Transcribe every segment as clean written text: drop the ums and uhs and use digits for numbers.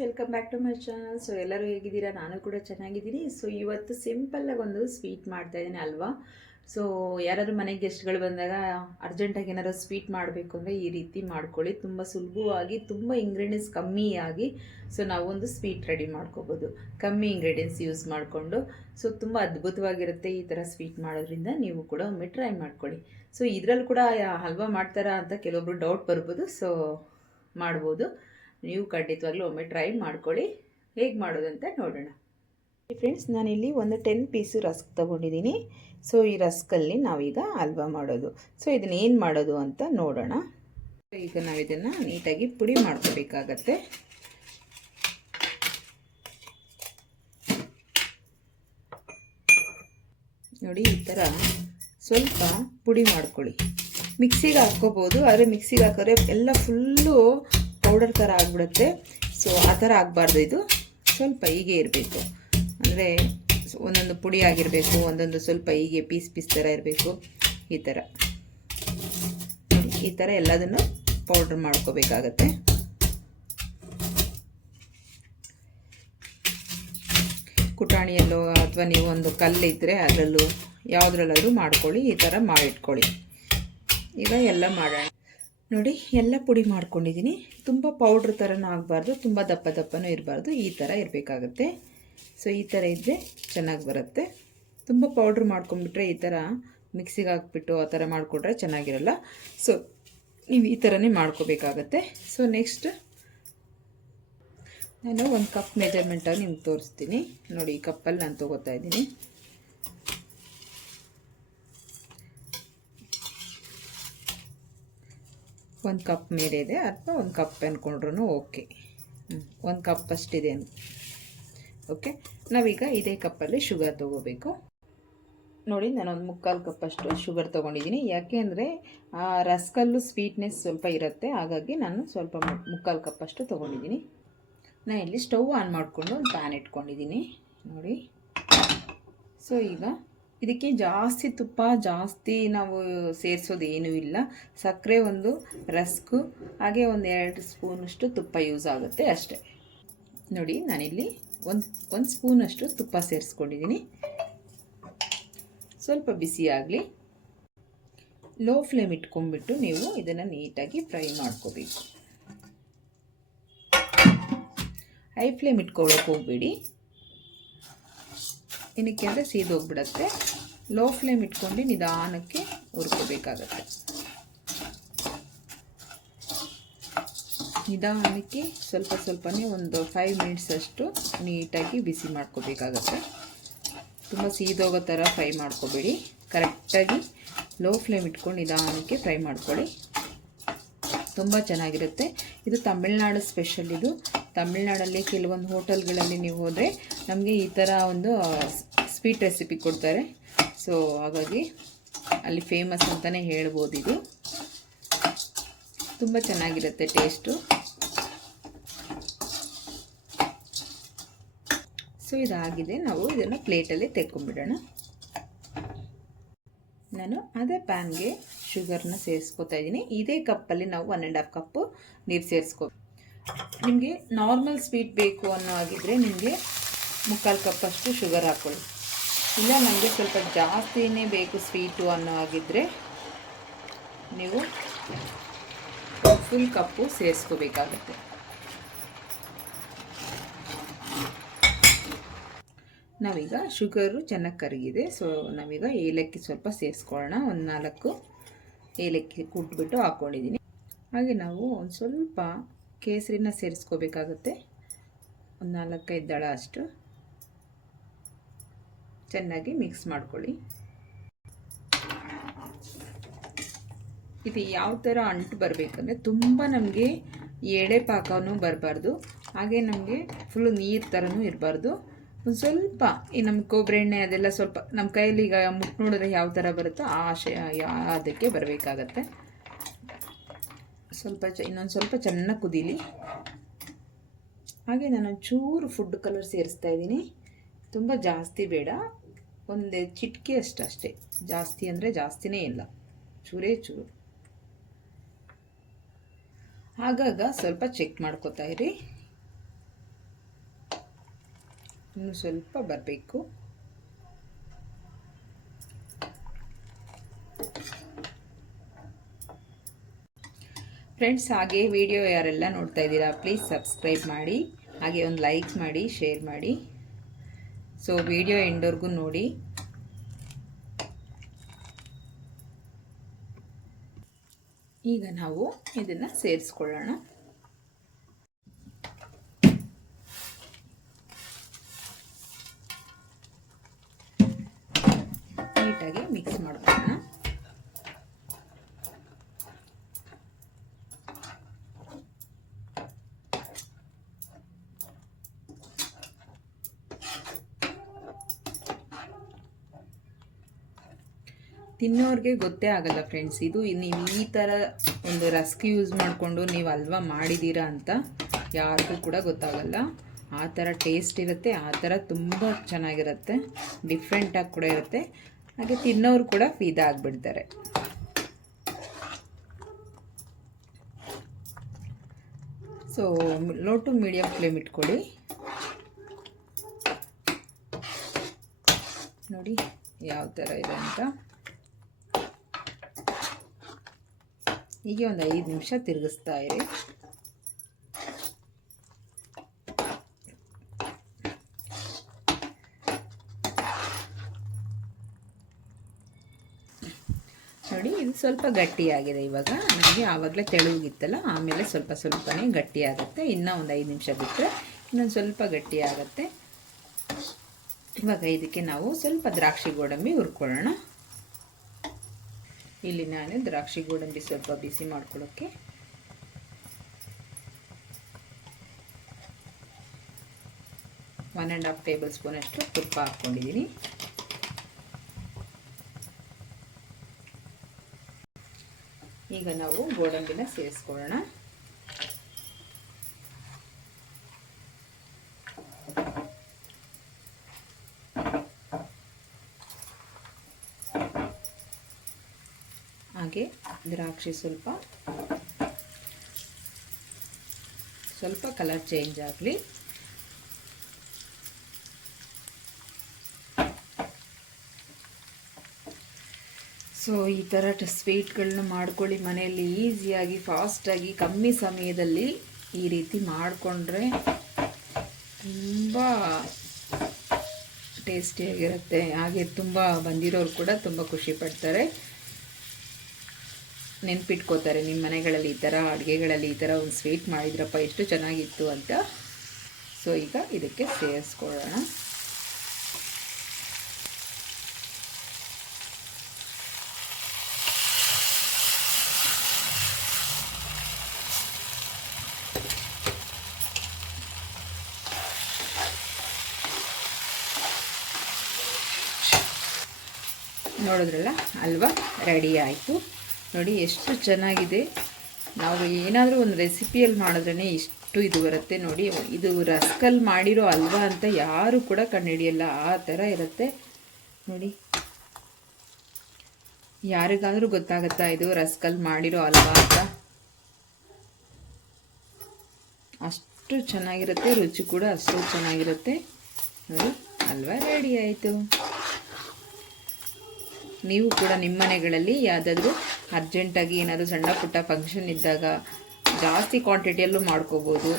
Welcome back to my channel. So ಎಲ್ಲರೂ ಹೇಗಿದ್ದೀರಾ? ನಾನು ಕೂಡ ಚೆನ್ನಾಗಿದ್ದೀನಿ. ಸೊ ಇವತ್ತು ಸಿಂಪಲ್ಲಾಗಿ ಒಂದು ಸ್ವೀಟ್ ಮಾಡ್ತಾ ಇದ್ದೀನಿ ಅಲ್ವಾ. ಸೊ ಯಾರಾದರೂ ಮನೆಗೆ ಗೆಸ್ಟ್ಗಳು ಬಂದಾಗ ಅರ್ಜೆಂಟಾಗಿ ಏನಾದ್ರು ಸ್ವೀಟ್ ಮಾಡಬೇಕು ಅಂದರೆ ಈ ರೀತಿ ಮಾಡ್ಕೊಳ್ಳಿ. ತುಂಬ ಸುಲಭವಾಗಿ, ತುಂಬ ಇಂಗ್ರೀಡಿಯೆಂಟ್ಸ್ ಕಮ್ಮಿಯಾಗಿ ಸೊ ನಾವೊಂದು ಸ್ವೀಟ್ ರೆಡಿ ಮಾಡ್ಕೋಬೋದು, ಕಮ್ಮಿ ಇಂಗ್ರೀಡಿಯೆಂಟ್ಸ್ ಯೂಸ್ ಮಾಡಿಕೊಂಡು. ಸೊ ತುಂಬ ಅದ್ಭುತವಾಗಿರುತ್ತೆ ಈ ಥರ ಸ್ವೀಟ್ ಮಾಡೋದ್ರಿಂದ. ನೀವು ಕೂಡ ಒಮ್ಮೆ ಟ್ರೈ ಮಾಡ್ಕೊಳ್ಳಿ. ಸೊ ಇದರಲ್ಲಿ ಕೂಡ ಹಲ್ವಾ ಮಾಡ್ತಾರಾ ಅಂತ ಕೆಲವೊಬ್ರು ಡೌಟ್ ಬರ್ಬೋದು. ಸೊ ಮಾಡ್ಬೋದು, ನೀವು ಖಂಡಿತವಾಗ್ಲೂ ಒಮ್ಮೆ ಟ್ರೈ ಮಾಡ್ಕೊಳ್ಳಿ. ಹೇಗೆ ಮಾಡೋದಂತ ನೋಡೋಣ ಫ್ರೆಂಡ್ಸ್. ನಾನಿಲ್ಲಿ ಒಂದು 10 ಪೀಸು ರಸ್ಕ್ ತೊಗೊಂಡಿದ್ದೀನಿ. ಸೊ ಈ ರಸ್ಕಲ್ಲಿ ನಾವೀಗ ಹಲ್ವಾ ಮಾಡೋದು. ಸೊ ಇದನ್ನ ಏನು ಮಾಡೋದು ಅಂತ ನೋಡೋಣ. ಈಗ ನಾವಿದನ್ನು ನೀಟಾಗಿ ಪುಡಿ ಮಾಡ್ಕೋಬೇಕಾಗತ್ತೆ. ನೋಡಿ, ಈ ಥರ ಸ್ವಲ್ಪ ಪುಡಿ ಮಾಡ್ಕೊಳ್ಳಿ. ಮಿಕ್ಸಿಗೆ ಹಾಕ್ಕೋಬೋದು, ಆದರೆ ಮಿಕ್ಸಿಗೆ ಹಾಕಿದ್ರೆ ಎಲ್ಲ ಫುಲ್ಲು ಪೌಡರ್ ಥರ ಆಗಿಬಿಡುತ್ತೆ. ಸೊ ಆ ಥರ ಆಗಬಾರ್ದು. ಇದು ಸ್ವಲ್ಪ ಹೀಗೆ ಇರಬೇಕು, ಅಂದರೆ ಒಂದೊಂದು ಪುಡಿ ಆಗಿರಬೇಕು, ಒಂದೊಂದು ಸ್ವಲ್ಪ ಹೀಗೆ ಪೀಸ್ ಪೀಸ್ ಥರ ಇರಬೇಕು. ಈ ಥರ ಈ ಥರ ಎಲ್ಲದನ್ನು ಪೌಡ್ರ್ ಮಾಡ್ಕೋಬೇಕಾಗತ್ತೆ. ಕುಟಾಣಿಯಲ್ಲೋ ಅಥವಾ ನೀವು ಒಂದು ಕಲ್ಲಿದ್ದರೆ ಅದರಲ್ಲೂ ಯಾವುದ್ರಲ್ಲಾದರೂ ಮಾಡ್ಕೊಳ್ಳಿ. ಈ ಥರ ಮಾಡಿಟ್ಕೊಳ್ಳಿ. ಈಗ ಎಲ್ಲ ಮಾಡೋಣ. ನೋಡಿ, ಎಲ್ಲ ಪುಡಿ ಮಾಡ್ಕೊಂಡಿದ್ದೀನಿ. ತುಂಬ ಪೌಡ್ರ್ ಥರನೂ ಆಗಬಾರ್ದು, ತುಂಬ ದಪ್ಪ ದಪ್ಪನೂ ಇರಬಾರ್ದು. ಈ ಥರ ಇರಬೇಕಾಗತ್ತೆ. ಸೊ ಈ ಥರ ಇದ್ದರೆ ಚೆನ್ನಾಗಿ ಬರುತ್ತೆ. ತುಂಬ ಪೌಡ್ರ್ ಮಾಡ್ಕೊಂಬಿಟ್ರೆ ಈ ಥರ ಮಿಕ್ಸಿಗೆ ಹಾಕ್ಬಿಟ್ಟು ಆ ಥರ ಮಾಡಿಕೊಂಡ್ರೆ ಚೆನ್ನಾಗಿರಲ್ಲ. ಸೊ ನೀವು ಈ ಥರನೇ ಮಾಡ್ಕೋಬೇಕಾಗತ್ತೆ. ಸೊ ನೆಕ್ಸ್ಟ್ ನಾನು ಒಂದು ಕಪ್ ಮೆಜರ್ಮೆಂಟಾಗಿ ನಿಮ್ಗೆ ತೋರಿಸ್ತೀನಿ. ನೋಡಿ, ಈ ಕಪ್ಪಲ್ಲಿ ನಾನು ತೊಗೋತಾ ಇದ್ದೀನಿ. ಒಂದು ಕಪ್ ಮೇಲೆ ಇದೆ, ಅಥವಾ ಒಂದು ಕಪ್ ಅಂದ್ಕೊಂಡ್ರೂ ಓಕೆ. ಒಂದು ಕಪ್ ಅಷ್ಟಿದೆ. ಓಕೆ, ನಾವೀಗ ಇದೇ ಕಪ್ಪಲ್ಲಿ ಶುಗರ್ ತೊಗೋಬೇಕು. ನೋಡಿ, ನಾನೊಂದು 3/4 ಕಪ್ಪಷ್ಟು ಶುಗರ್ ತೊಗೊಂಡಿದ್ದೀನಿ. ಯಾಕೆ ಅಂದರೆ ರಸ್ಕಲ್ಲು ಸ್ವೀಟ್ನೆಸ್ ಸ್ವಲ್ಪ ಇರುತ್ತೆ, ಹಾಗಾಗಿ ನಾನು ಸ್ವಲ್ಪ 3/4 ಕಪ್ಪಷ್ಟು ತೊಗೊಂಡಿದ್ದೀನಿ. ನಾನು ಇಲ್ಲಿ ಸ್ಟವ್ ಆನ್ ಮಾಡಿಕೊಂಡು ಒಂದು ಪ್ಯಾನ್ ಇಟ್ಕೊಂಡಿದ್ದೀನಿ. ನೋಡಿ, ಸೊ ಈಗ ಇದಕ್ಕೆ ಜಾಸ್ತಿ ತುಪ್ಪ ಜಾಸ್ತಿ ನಾವು ಸೇರಿಸೋದು ಏನೂ ಇಲ್ಲ. ಸಕ್ಕರೆ, ಒಂದು ರಸ್ಕು, ಹಾಗೆ ಒಂದು 2 ಸ್ಪೂನಷ್ಟು ತುಪ್ಪ ಯೂಸ್ ಆಗುತ್ತೆ ಅಷ್ಟೇ. ನೋಡಿ, ನಾನಿಲ್ಲಿ ಒಂದು ಸ್ಪೂನಷ್ಟು ತುಪ್ಪ ಸೇರಿಸ್ಕೊಂಡಿದ್ದೀನಿ. ಸ್ವಲ್ಪ ಬಿಸಿ ಆಗಲಿ. ಲೋ ಫ್ಲೇಮ್ ಇಟ್ಕೊಂಡ್ಬಿಟ್ಟು ನೀವು ಇದನ್ನು ನೀಟಾಗಿ ಫ್ರೈ ಮಾಡ್ಕೋಬೇಕು. ಹೈ ಫ್ಲೇಮ್ ಇಟ್ಕೊಳ್ಳೋಕೆ ಹೋಗ್ಬೇಡಿ, ಏನಕ್ಕೆ ಅಂದರೆ ಸೀದೋಗ್ಬಿಡತ್ತೆ. ಲೋ ಫ್ಲೇಮ್ ಇಟ್ಕೊಂಡು ನಿಧಾನಕ್ಕೆ ಹುರ್ಕೋಬೇಕಾಗತ್ತೆ. ನಿಧಾನಕ್ಕೆ ಸ್ವಲ್ಪ ಸ್ವಲ್ಪನೇ ಒಂದು 5 ಮಿನಿಟ್ಸ್ ಅಷ್ಟು ನೀಟಾಗಿ ಬಿಸಿ ಮಾಡ್ಕೋಬೇಕಾಗತ್ತೆ. ತುಂಬ ಸೀದೋಗೋ ಥರ ಫ್ರೈ ಮಾಡ್ಕೋಬೇಡಿ. ಕರೆಕ್ಟಾಗಿ ಲೋ ಫ್ಲೇಮ್ ಇಟ್ಕೊಂಡು ನಿಧಾನಕ್ಕೆ ಫ್ರೈ ಮಾಡ್ಕೊಳ್ಳಿ. ತುಂಬ ಚೆನ್ನಾಗಿರುತ್ತೆ. ಇದು ತಮಿಳ್ನಾಡು ಸ್ಪೆಷಲ್. ಇದು ತಮಿಳ್ನಾಡಲ್ಲಿ ಕೆಲವೊಂದು ಹೋಟೆಲ್ಗಳಲ್ಲಿ ನೀವು ಹೋದರೆ ನಮಗೆ ಈ ಥರ ಒಂದು ಸ್ವೀಟ್ ರೆಸಿಪಿ ಕೊಡ್ತಾರೆ. ಸೊ ಹಾಗಾಗಿ ಅಲ್ಲಿ ಫೇಮಸ್ ಅಂತಲೇ ಹೇಳ್ಬೋದು. ಇದು ತುಂಬ ಚೆನ್ನಾಗಿರುತ್ತೆ ಟೇಸ್ಟು. ಸೊ ಇದಾಗಿದೆ, ನಾವು ಇದನ್ನು ಪ್ಲೇಟಲ್ಲಿ ತೆಕ್ಕೊಂಬಿಡೋಣ. ನಾನು ಅದೇ ಪ್ಯಾನ್ಗೆ ಶುಗರ್ನ ಸೇರಿಸ್ಕೊತಾ ಇದ್ದೀನಿ. ಇದೇ ಕಪ್ಪಲ್ಲಿ ನಾವು 1.5 ಕಪ್ಪು ನೀರು ಸೇರಿಸ್ಕೊ. ನಿಮಗೆ ನಾರ್ಮಲ್ ಸ್ವೀಟ್ ಬೇಕು ಅನ್ನೋ ಆಗಿದ್ದರೆ ನಿಮಗೆ 3/4 ಕಪ್ಪಷ್ಟು ಶುಗರ್ ಹಾಕ್ಕೊಳ್ಳಿ. ಇಲ್ಲ ನನಗೆ ಸ್ವಲ್ಪ ಜಾಸ್ತಿನೇ ಬೇಕು ಸ್ವೀಟು ಅನ್ನೋ ಆಗಿದ್ದರೆ ನೀವು ಫುಲ್ ಕಪ್ಪು ಸೇರಿಸ್ಕೋಬೇಕಾಗತ್ತೆ. ನಾವೀಗ ಶುಗರು ಚೆನ್ನಾಗಿ ಕರಗಿದೆ. ಸೊ ನಾವೀಗ ಏಲಕ್ಕಿ ಸ್ವಲ್ಪ ಸೇರಿಸ್ಕೊಳ್ಳೋಣ. ಒಂದು 4 ಏಲಕ್ಕಿ ಕುಟ್ಬಿಟ್ಟು ಹಾಕ್ಕೊಂಡಿದ್ದೀನಿ. ಹಾಗೆ ನಾವು ಒಂದು ಸ್ವಲ್ಪ ಕೇಸರಿನ ಸೇರಿಸ್ಕೋಬೇಕಾಗತ್ತೆ. ಒಂದು 4-5 ದಳ ಅಷ್ಟು. ಚೆನ್ನಾಗಿ ಮಿಕ್ಸ್ ಮಾಡ್ಕೊಳ್ಳಿ. ಇದು ಯಾವ ಥರ ಅಂಟು ಬರಬೇಕಂದ್ರೆ ತುಂಬ ನಮಗೆ ಎಳೆ ಪಾಕನೂ ಬರಬಾರ್ದು, ಹಾಗೆ ನಮಗೆ ಫುಲ್ಲು ನೀರು ಥರನೂ ಇರಬಾರ್ದು. ಒಂದು ಸ್ವಲ್ಪ ಈ ನಮ್ಮ ಕೊಬ್ಬರಿ ಎಣ್ಣೆ ಅದೆಲ್ಲ ಸ್ವಲ್ಪ ನಮ್ಮ ಕೈಯಲ್ಲಿ ಈಗ ಮುಟ್ಟು ನೋಡಿದ್ರೆ ಯಾವ ಥರ ಬರುತ್ತೋ ಅದಕ್ಕೆ ಬರಬೇಕಾಗತ್ತೆ. ಇನ್ನೊಂದು ಸ್ವಲ್ಪ ಚೆನ್ನಾಗಿ ಕುದೀಲಿ. ಹಾಗೆ ನಾನು ಚೂರು ಫುಡ್ ಕಲರ್ ಸೇರಿಸ್ತಾ ಇದ್ದೀನಿ. ತುಂಬ ಜಾಸ್ತಿ ಬೇಡ, ಒಂದು ಚಿಟಿಕೆ ಅಷ್ಟೇ. ಜಾಸ್ತಿ ಅಂದರೆ ಜಾಸ್ತಿನೇ ಇಲ್ಲ, ಚೂರೇ ಚೂರು. ಆಗಾಗ ಸ್ವಲ್ಪ ಚೆಕ್ ಮಾಡ್ಕೋತಾ ಇರಿ. ಇನ್ನು ಸ್ವಲ್ಪ ಬರಬೇಕು. ಫ್ರೆಂಡ್ಸ್, ಹಾಗೆ ವಿಡಿಯೋ ಯಾರೆಲ್ಲ ನೋಡ್ತಾ ಇದ್ದೀರಾ ಪ್ಲೀಸ್ ಸಬ್ಸ್ಕ್ರೈಬ್ ಮಾಡಿ, ಹಾಗೆ ಒಂದು ಲೈಕ್ ಮಾಡಿ, ಶೇರ್ ಮಾಡಿ. ಸೊ ವಿಡಿಯೋ ಎಂಡ್ವರೆಗೂ ನೋಡಿ. ಈಗ ನಾವು ಇದನ್ನು ಸೇರಿಸ್ಕೊಳ್ಳೋಣ. ನೀಟಾಗಿ ಮಿಕ್ಸ್ ಮಾಡ್ಕೊಳ್ಳೋಣ. ತಿನ್ನೋರಿಗೆ ಗೊತ್ತೇ ಆಗಲ್ಲ ಫ್ರೆಂಡ್ಸ್. ಇದು ನೀವು ಈ ಥರ ಒಂದು ರಸ್ಕ್ ಯೂಸ್ ಮಾಡಿಕೊಂಡು ನೀವು ಹಲ್ವಾ ಮಾಡಿದ್ದೀರಾ ಅಂತ ಯಾರಿಗೂ ಕೂಡ ಗೊತ್ತಾಗಲ್ಲ. ಆ ಥರ ಟೇಸ್ಟ್ ಇರುತ್ತೆ, ಆ ಥರ ತುಂಬ ಚೆನ್ನಾಗಿರುತ್ತೆ, ಡಿಫ್ರೆಂಟಾಗಿ ಕೂಡ ಇರುತ್ತೆ. ಹಾಗೆ ತಿನ್ನೋರು ಕೂಡ ಇದಾಗ್ಬಿಡ್ತಾರೆ. So low to medium flame ಇಟ್ಕೊಳ್ಳಿ. ನೋಡಿ ಯಾವ ಥರ ಇದೆ ಅಂತ. ಹೀಗೆ ಒಂದು 5 ನಿಮಿಷ ತಿರುಗಿಸ್ತಾ ಇರಿ. ನೋಡಿ ಇದು ಸ್ವಲ್ಪ ಗಟ್ಟಿಯಾಗಿದೆ. ಇವಾಗ ನಮಗೆ ಆವಾಗಲೇ ತೆಳುಗಿತ್ತಲ್ಲ, ಆಮೇಲೆ ಸ್ವಲ್ಪ ಸ್ವಲ್ಪನೇ ಗಟ್ಟಿಯಾಗುತ್ತೆ. ಇನ್ನೂ ಒಂದು 5 ನಿಮಿಷ ಬಿಟ್ಟರೆ ಇನ್ನೊಂದು ಸ್ವಲ್ಪ ಗಟ್ಟಿಯಾಗುತ್ತೆ. ಇವಾಗ ಇದಕ್ಕೆ ನಾವು ಸ್ವಲ್ಪ ದ್ರಾಕ್ಷಿ ಗೋಡಂಬಿ ಹುರ್ಕೊಳ್ಳೋಣ. ಇಲ್ಲಿ ನಾನು ದ್ರಾಕ್ಷಿ ಗೋಡಂಬಿ ಸ್ವಲ್ಪ ಬಿಸಿ ಮಾಡ್ಕೊಳ್ಳೋಕ್ಕೆ ½ ಟೇಬಲ್ ಸ್ಪೂನ್ ಅಷ್ಟು ತುಪ್ಪ ಹಾಕ್ಕೊಂಡಿದ್ದೀನಿ. ಈಗ ನಾವು ಗೋಡಂಬಿನ ಸೇರಿಸ್ಕೊಳ್ಳೋಣ. ಹಾಗೆ ದ್ರಾಕ್ಷಿ ಸ್ವಲ್ಪ ಕಲರ್ ಚೇಂಜ್ ಆಗಲಿ. ಸೊ ಈ ಥರ ಸ್ವೀಟ್ಗಳನ್ನ ಮಾಡ್ಕೊಳ್ಳಿ ಮನೆಯಲ್ಲಿ, ಈಸಿಯಾಗಿ ಫಾಸ್ಟಾಗಿ ಕಮ್ಮಿ ಸಮಯದಲ್ಲಿ ಈ ರೀತಿ ಮಾಡಿಕೊಂಡ್ರೆ ತುಂಬ ಟೇಸ್ಟಿಯಾಗಿರುತ್ತೆ. ಹಾಗೆ ತುಂಬ ಬಂದಿರೋರು ಕೂಡ ತುಂಬ ಖುಷಿ ಪಡ್ತಾರೆ, ನೆನ್ಪಿಟ್ಕೋತಾರೆ ನಿಮ್ಮ ಮನೆಗಳಲ್ಲಿ ಈ ಥರ ಅಡುಗೆಗಳಲ್ಲಿ ಈ ಥರ ಒಂದು ಸ್ವೀಟ್ ಮಾಡಿದ್ರಪ್ಪ ಎಷ್ಟು ಚೆನ್ನಾಗಿತ್ತು ಅಂತ. ಸೊ ಈಗ ಇದಕ್ಕೆ ಸೇರಿಸ್ಕೊಳ್ಳೋಣ. ನೋಡಿದ್ರಲ್ಲ, ಹಲ್ವಾ ರೆಡಿ ಆಯಿತು. ನೋಡಿ ಎಷ್ಟು ಚೆನ್ನಾಗಿದೆ. ನಾವು ಏನಾದರೂ ಒಂದು ರೆಸಿಪಿಯಲ್ಲಿ ಮಾಡಿದ್ರೇ ಇಷ್ಟು ಇದು ಬರುತ್ತೆ. ನೋಡಿ ಇದು ರಸ್ಕಲ್ಲಿ ಮಾಡಿರೋ ಹಲ್ವಾ ಅಂತ ಯಾರು ಕೂಡ ಕಂಡುಹಿಡಿಯಲ್ಲ, ಆ ಥರ ಇರುತ್ತೆ. ನೋಡಿ ಯಾರಿಗಾದರೂ ಗೊತ್ತಾಗುತ್ತಾ ಇದು ರಸ್ಕಲ್ಲಿ ಮಾಡಿರೋ ಹಲ್ವಾ ಅಂತ? ಅಷ್ಟು ಚೆನ್ನಾಗಿರುತ್ತೆ, ರುಚಿ ಕೂಡ ಅಷ್ಟು ಚೆನ್ನಾಗಿರುತ್ತೆ. ನೋಡಿ ಹಲ್ವಾ ರೆಡಿ ಆಯಿತು. ನೀವು ಕೂಡ ನಿಮ್ಮ ಮನೆಗಳಲ್ಲಿ ಯಾವುದಾದ್ರೂ ಅರ್ಜೆಂಟಾಗಿ ಏನಾದರೂ ಸಣ್ಣ ಪುಟ್ಟ ಫಂಕ್ಷನ್ ಇದ್ದಾಗ ಜಾಸ್ತಿ ಕ್ವಾಂಟಿಟಿಯಲ್ಲೂ ಮಾಡ್ಕೋಬೋದು.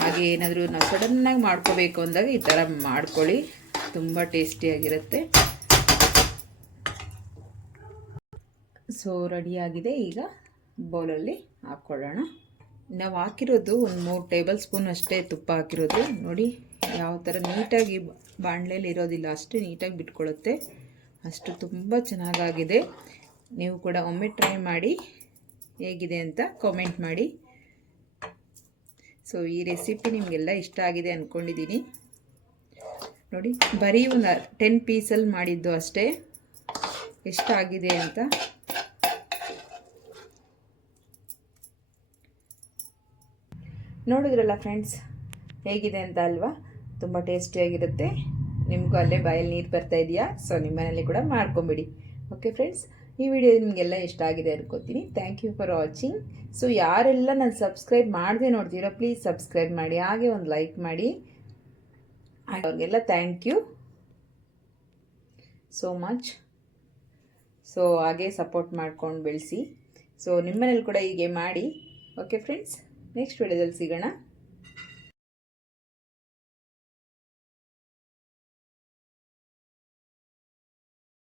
ಹಾಗೆ ಏನಾದರೂ ನಾವು ಸಡನ್ನಾಗಿ ಮಾಡ್ಕೋಬೇಕು ಅಂದಾಗ ಈ ಥರ ಮಾಡ್ಕೊಳ್ಳಿ, ತುಂಬ ಟೇಸ್ಟಿಯಾಗಿರುತ್ತೆ. ಸೊ ರೆಡಿಯಾಗಿದೆ. ಈಗ ಬೌಲಲ್ಲಿ ಹಾಕ್ಕೊಳ್ಳೋಣ. ನಾವು ಹಾಕಿರೋದು ಒಂದು 3 ಟೇಬಲ್ ಸ್ಪೂನ್ ಅಷ್ಟೇ ತುಪ್ಪ ಹಾಕಿರೋದು. ನೋಡಿ ಯಾವ ಥರ ನೀಟಾಗಿ ಬಾಣಲೆಯಲ್ಲಿ ಇರೋದಿಲ್ಲ, ಅಷ್ಟು ನೀಟಾಗಿ ಬಿಟ್ಕೊಳ್ಳುತ್ತೆ, ಅಷ್ಟು ತುಂಬ ಚೆನ್ನಾಗಾಗಿದೆ. ನೀವು ಕೂಡ ಒಮ್ಮೆ ಟ್ರೈ ಮಾಡಿ ಹೇಗಿದೆ ಅಂತ ಕಾಮೆಂಟ್ ಮಾಡಿ. ಸೊ ಈ ರೆಸಿಪಿ ನಿಮಗೆಲ್ಲ ಇಷ್ಟ ಆಗಿದೆ ಅಂದ್ಕೊಂಡಿದ್ದೀನಿ. ನೋಡಿ ಬರೀ ಒಂದು 10 ಪೀಸಲ್ಲಿ ಮಾಡಿದ್ದು ಅಷ್ಟೇ, ಎಷ್ಟಾಗಿದೆ ಅಂತ. ನೋಡಿದ್ರಲ್ಲ ಫ್ರೆಂಡ್ಸ್, ಹೇಗಿದೆ ಅಂತ ಅಲ್ವಾ? ತುಂಬ ಟೇಸ್ಟಿಯಾಗಿರುತ್ತೆ. ನಿಮಗೂ ಅಲ್ಲೇ ಬಾಯಲ್ಲಿ ನೀರು ಬರ್ತಾ ಇದೆಯಾ? ಸೊ ನಿಮ್ಮ ಮನೇಲಿ ಕೂಡ ಮಾಡ್ಕೊಂಬಿಡಿ. ಓಕೆ ಫ್ರೆಂಡ್ಸ್, ಈ ವಿಡಿಯೋ ನಿಮಗೆಲ್ಲ ಇಷ್ಟ ಆಗಿದೆ ಅನ್ಕೋತೀನಿ. Thank you for watching. So ಯಾರೆಲ್ಲ ನಾನು ಸಬ್ಸ್ಕ್ರೈಬ್ ಮಾಡದೆ ನೋಡ್ತೀರೋ ಪ್ಲೀಸ್ ಸಬ್ಸ್ಕ್ರೈಬ್ ಮಾಡಿ, ಹಾಗೆ ಒಂದು ಲೈಕ್ ಮಾಡಿ. ಅವ್ರಿಗೆಲ್ಲ thank you so much. So ಹಾಗೆ ಸಪೋರ್ಟ್ ಮಾಡ್ಕೊಂಡು ಬೆಳೆಸಿ. ಸೊ ನಿಮ್ಮನೇಲಿ ಕೂಡ ಹೀಗೆ ಮಾಡಿ. ಓಕೆ ಫ್ರೆಂಡ್ಸ್, ನೆಕ್ಸ್ಟ್ ವಿಡಿಯೋದಲ್ಲಿ ಸಿಗೋಣ.